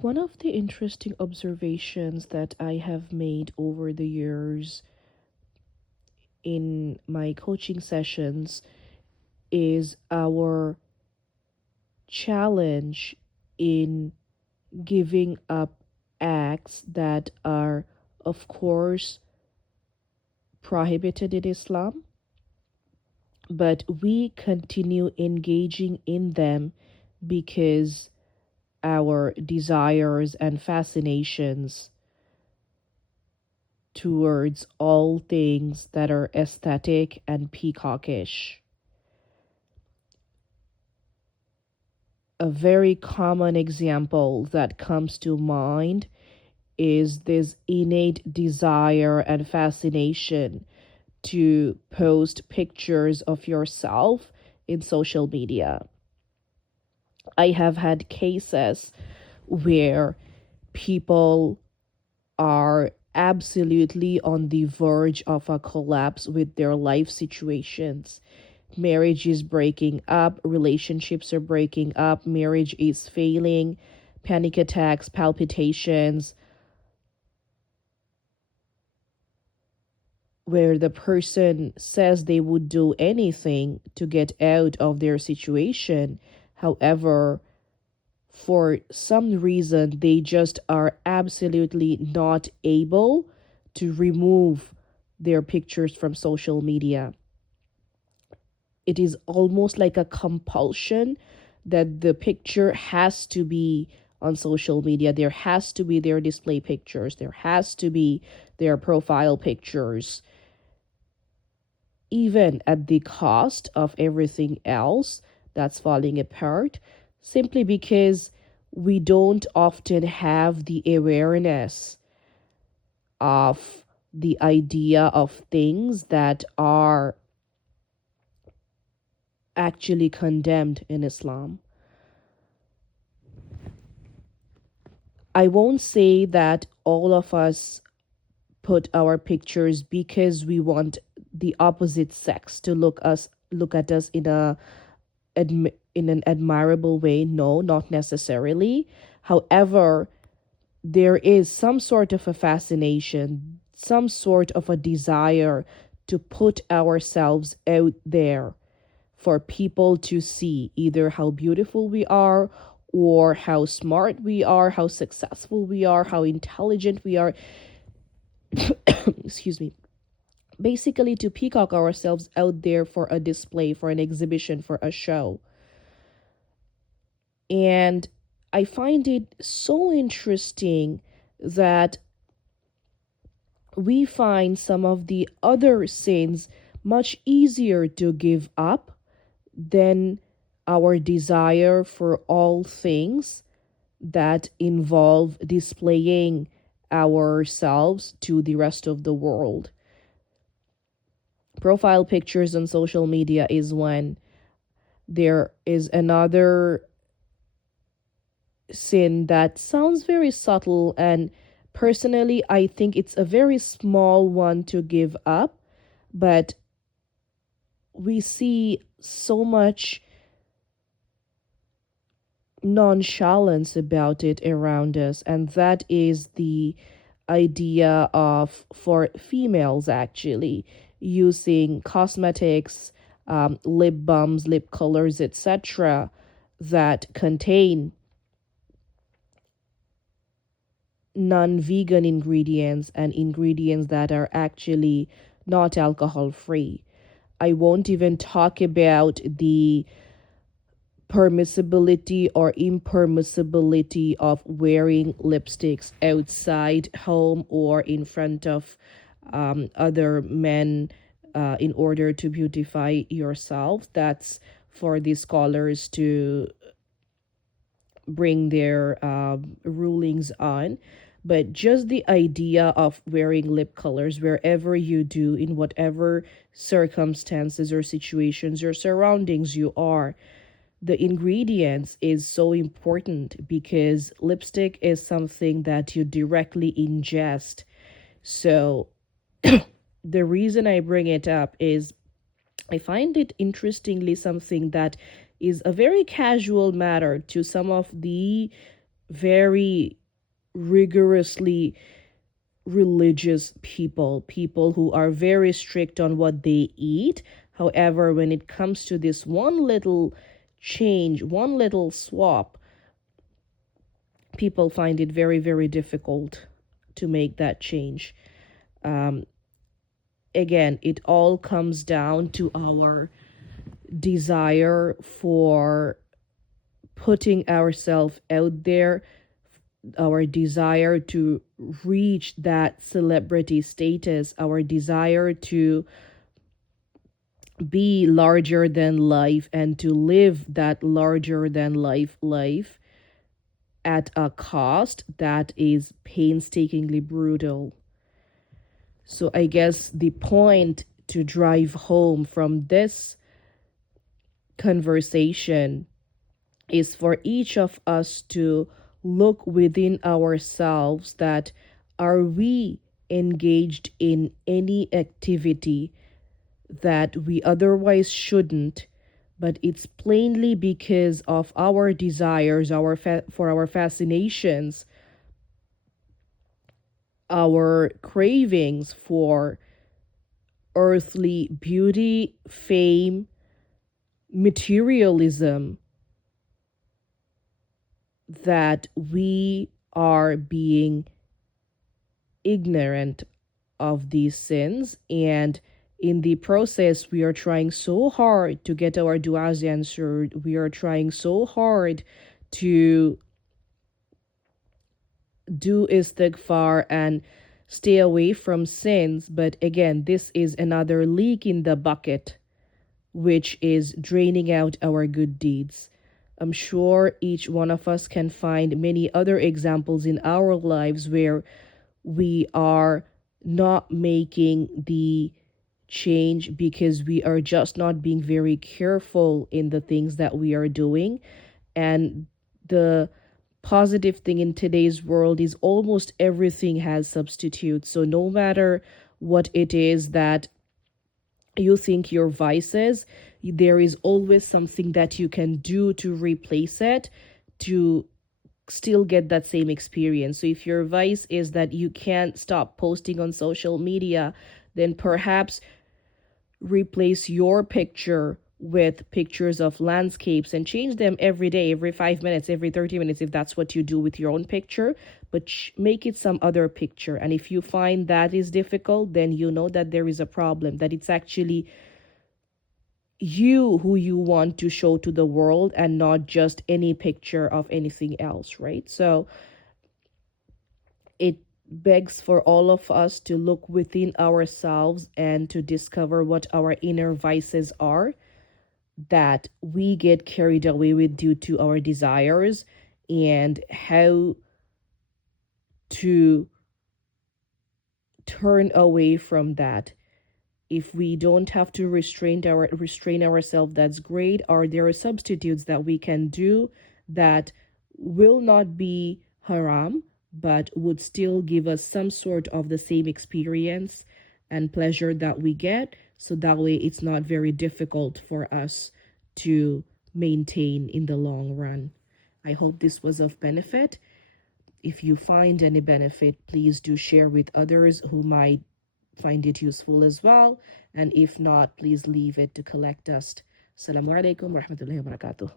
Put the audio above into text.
One of the interesting observations that I have made over the years in my coaching sessions is our challenge in giving up acts that are, of course, prohibited in Islam, but we continue engaging in them because our desires and fascinations towards all things that are aesthetic and peacockish. A very common example that comes to mind is this innate desire and fascination to post pictures of yourself in social media. I have had cases where people are absolutely on the verge of a collapse with their life situations. Marriage is breaking up, relationships are breaking up, marriage is failing, panic attacks, palpitations, where the person says they would do anything to get out of their situation. However, for some reason, they just are absolutely not able to remove their pictures from social media. It is almost like a compulsion that the picture has to be on social media. There has to be their display pictures, there has to be their profile pictures, even at the cost of everything else that's falling apart, simply because we don't often have the awareness of the idea of things that are actually condemned in Islam. I won't say that all of us put our pictures because we want the opposite sex to look at us in an admirable way. No, not necessarily. However, there is some sort of a fascination, some sort of a desire to put ourselves out there for people to see either how beautiful we are or how smart we are, how successful we are, how intelligent we are. Excuse me. Basically, to peacock ourselves out there for a display, for an exhibition, for a show. And I find it so interesting that we find some of the other sins much easier to give up than our desire for all things that involve displaying ourselves to the rest of the world. Profile pictures on social media is one. There is another sin that sounds very subtle, and personally, I think it's a very small one to give up, but we see so much nonchalance about it around us, and that is the idea of, for females actually, using cosmetics, lip balms, lip colors, etc., that contain non vegan ingredients and ingredients that are actually not alcohol free. I won't even talk about the permissibility or impermissibility of wearing lipsticks outside home or in front of other men in order to beautify yourself. That's for the scholars to bring their rulings on. But just the idea of wearing lip colors wherever you do, in whatever circumstances or situations or surroundings you are, the ingredients is so important because lipstick is something that you directly ingest. So the reason I bring it up is I find it interestingly something that is a very casual matter to some of the very rigorously religious people, people who are very strict on what they eat. However, when it comes to this one little change, one little swap, people find it very, very difficult to make that change. Um, Again, it all comes down to our desire for putting ourselves out there, our desire to reach that celebrity status, our desire to be larger than life and to live that larger than life at a cost that is painstakingly brutal. So I guess the point to drive home from this conversation is for each of us to look within ourselves, that are we engaged in any activity that we otherwise shouldn't, but it's plainly because of our desires, for our fascinations, our cravings for earthly beauty, fame, materialism, that we are being ignorant of these sins. And in the process, we are trying so hard to get our du'as answered. We are trying so hard to do istighfar and stay away from sins. But again, this is another leak in the bucket, which is draining out our good deeds. I'm sure each one of us can find many other examples in our lives where we are not making the change because we are just not being very careful in the things that we are doing. And the positive thing in today's world is almost everything has substitutes. So no matter what it is that you think your vice is, there is always something that you can do to replace it, to still get that same experience. So if your vice is that you can't stop posting on social media, then perhaps replace your picture with pictures of landscapes and change them every day, every 5 minutes, every 30 minutes, if that's what you do with your own picture. But make it some other picture. And if you find that is difficult, then you know that there is a problem, that it's actually you who you want to show to the world and not just any picture of anything else, right? So it begs for all of us to look within ourselves and to discover what our inner vices are that we get carried away with due to our desires, and how to turn away from that. If we don't have to restrain ourselves, that's great. Or there are substitutes that we can do that will not be haram but would still give us some sort of the same experience and pleasure that we get, so that way it's not very difficult for us to maintain in the long run. I hope this was of benefit. If you find any benefit, please do share with others who might find it useful as well. And if not, please leave it to collect dust. Assalamu alaikum warahmatullahi wabarakatuh.